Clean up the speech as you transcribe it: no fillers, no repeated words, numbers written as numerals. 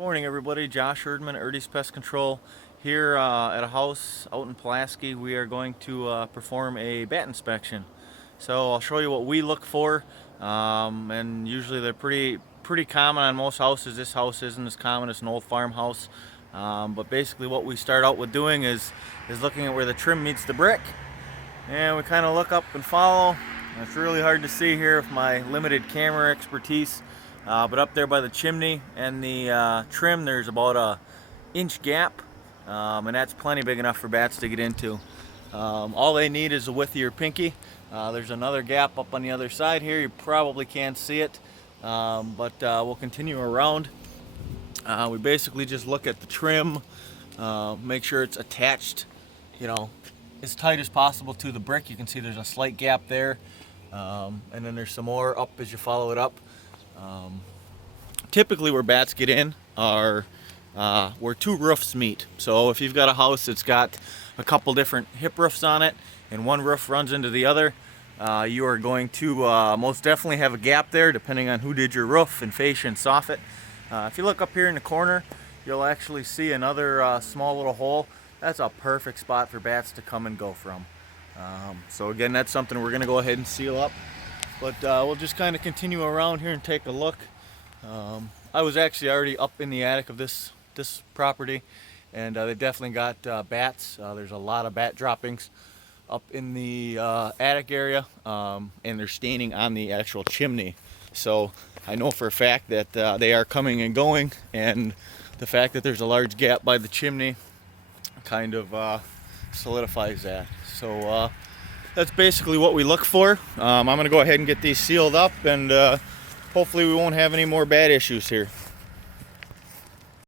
Good morning, everybody. Josh Erdman, Erdye's Pest Control, here at a house out in Pulaski. We are going to perform a bat inspection. So I'll show you what we look for, and usually they're pretty common on most houses. This house isn't as common. It's an old farmhouse, but basically what we start out with doing is looking at where the trim meets the brick, and we kind of look up and follow. It's really hard to see here with my limited camera expertise. But up there by the chimney and the trim, there's about a inch gap, and that's plenty big enough for bats to get into. All they need is the width of your pinky. There's another gap up on the other side here. You probably can't see it, but we'll continue around. We basically just look at the trim, make sure it's attached, as tight as possible to the brick. You can see there's a slight gap there, and then there's some more up as you follow it up. Typically where bats get in are where two roofs meet. So if you've got a house that's got a couple different hip roofs on it and one roof runs into the other, you are going to most definitely have a gap there depending on who did your roof and fascia and soffit. If you look up here in the corner, you'll actually see another small little hole. That's a perfect spot for bats to come and go from. So again, that's something we're going to go ahead and seal up. But we'll just kind of continue around here and take a look. I was actually already up in the attic of this property, and they definitely got bats. There's a lot of bat droppings up in the attic area, and they're staining on the actual chimney. So I know for a fact that they are coming and going, and the fact that there's a large gap by the chimney kind of solidifies that. So that's basically what we look for. I'm going to go ahead and get these sealed up, and hopefully we won't have any more bad issues here.